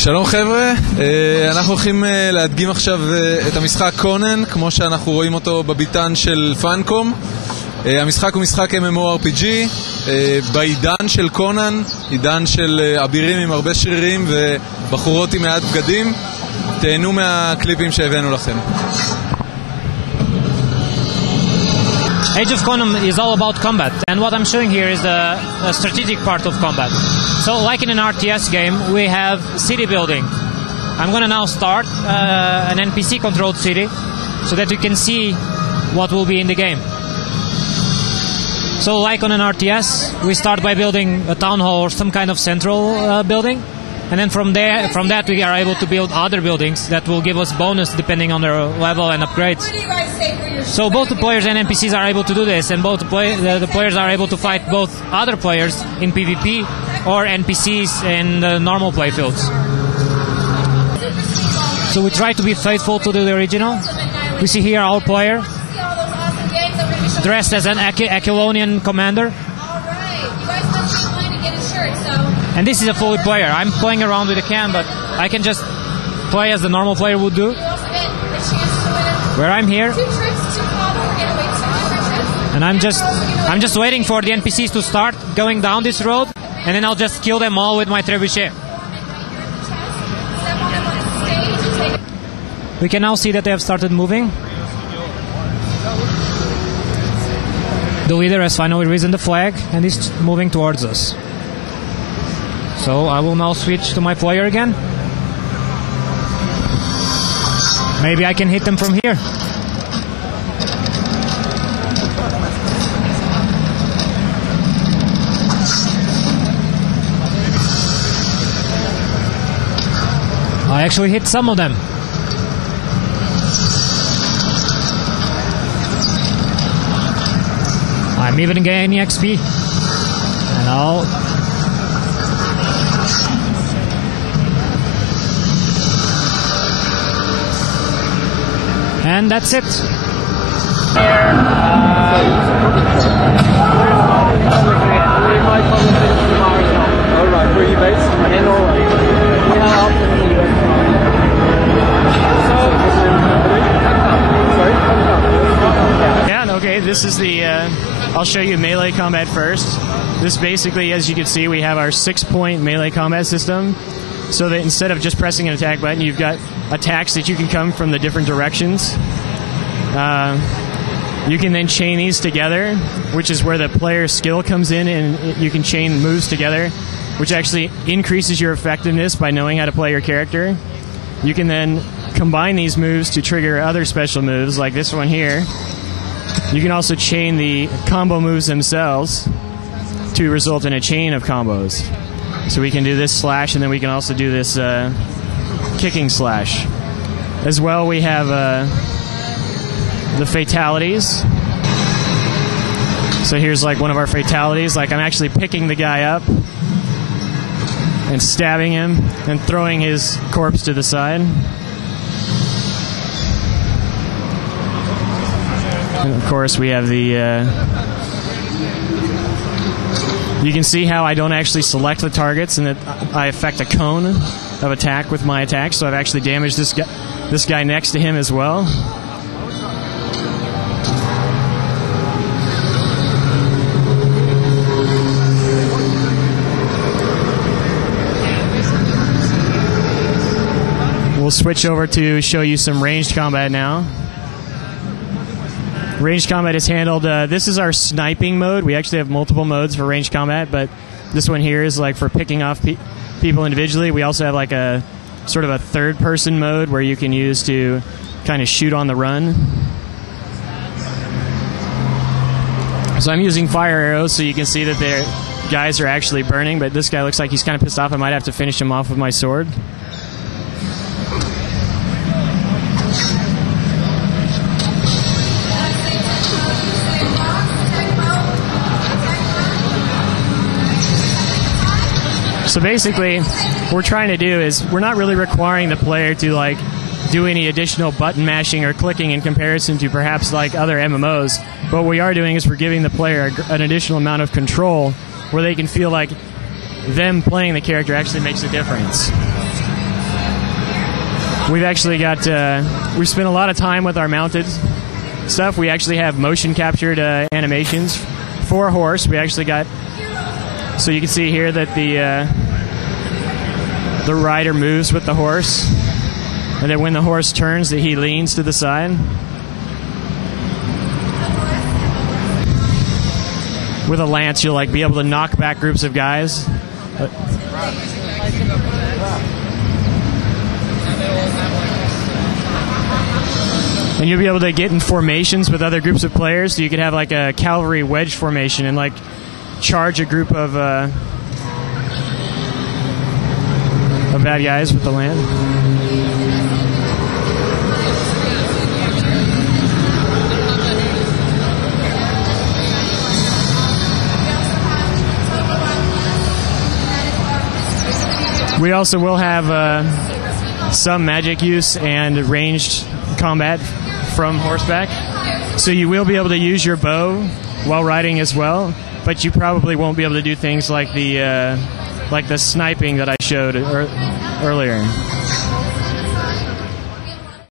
שלום חבר'ה, אנחנו הולכים להדגים עכשיו את המשחק קונן, כמו שאנחנו רואים אותו בביטן של פאנקום. המשחק הוא משחק MMORPG, בעידן של קונן, עידן של אבירים עם הרבה שרירים ובחורות עם מעט בגדים. תהנו מהקליפים שהבאנו לכם. Age of Conan is all about combat, and what I'm showing here is the strategic part of combat. So, like in an RTS game, we have city building. I'm gonna now start an NPC-controlled city, so that you can see what will be in the game. So, like on an RTS, we start by building a town hall or some kind of central building, and then from that we are able to build other buildings that will give us bonus depending on their level and upgrades. So both the players and NPCs are able to do this, and both the players are able to fight both other players in PvP or NPCs in the normal playfields. So we try to be faithful to the original. We see here our player dressed as an Aquilonian commander. And this is a fully player. I'm playing around with the cam, but I can just play as the normal player would do. Where I'm here, and I'm just waiting for the NPCs to start going down this road, and then I'll just kill them all with my trebuchet. We can now see that they have started moving. The leader has finally risen the flag and is moving towards us. So I will now switch to my player again. Maybe I can hit them from here. I actually hit some of them. I'm even gaining XP. And now and that's it. Alright, where are you based? In Norway. Yeah, okay, this is the, I'll show you melee combat first. This basically, as you can see, we have our 6-point melee combat system. So that instead of just pressing an attack button, you've got attacks that you can come from the different directions. You can then chain these together, which is where the player skill comes in, and you can chain moves together, which actually increases your effectiveness by knowing how to play your character. You can then combine these moves to trigger other special moves, like this one here. You can also chain the combo moves themselves to result in a chain of combos. So we can do this slash, and then we can also do this kicking slash. As well, we have the fatalities. So here's like one of our fatalities. Like I'm actually picking the guy up and stabbing him and throwing his corpse to the side. And of course, we have the... you can see how I don't actually select the targets and that I affect a cone of attack with my attack, so I've actually damaged this guy next to him as well. We'll switch over to show you some ranged combat now. Ranged combat is handled, this is our sniping mode. We actually have multiple modes for ranged combat, but this one here is like for picking off people individually. We also have like a sort of a third-person mode where you can use to kind of shoot on the run. So I'm using fire arrows so you can see that their guys are actually burning, but this guy looks like he's kind of pissed off. I might have to finish him off with my sword. So basically, what we're trying to do is we're not really requiring the player to like do any additional button mashing or clicking in comparison to perhaps like other MMOs. But what we are doing is we're giving the player an additional amount of control where they can feel like them playing the character actually makes a difference. We've actually got, we spent a lot of time with our mounted stuff. We actually have motion captured animations for a horse. We actually got, so you can see here that the rider moves with the horse, and then when the horse turns, that he leans to the side. With a lance, you'll like be able to knock back groups of guys. And you'll be able to get in formations with other groups of players, so you could have like a cavalry wedge formation and like charge a group of bad guys with the lance. We also will have some magic use and ranged combat from horseback. So you will be able to use your bow while riding as well, but you probably won't be able to do things like the sniping that I showed earlier.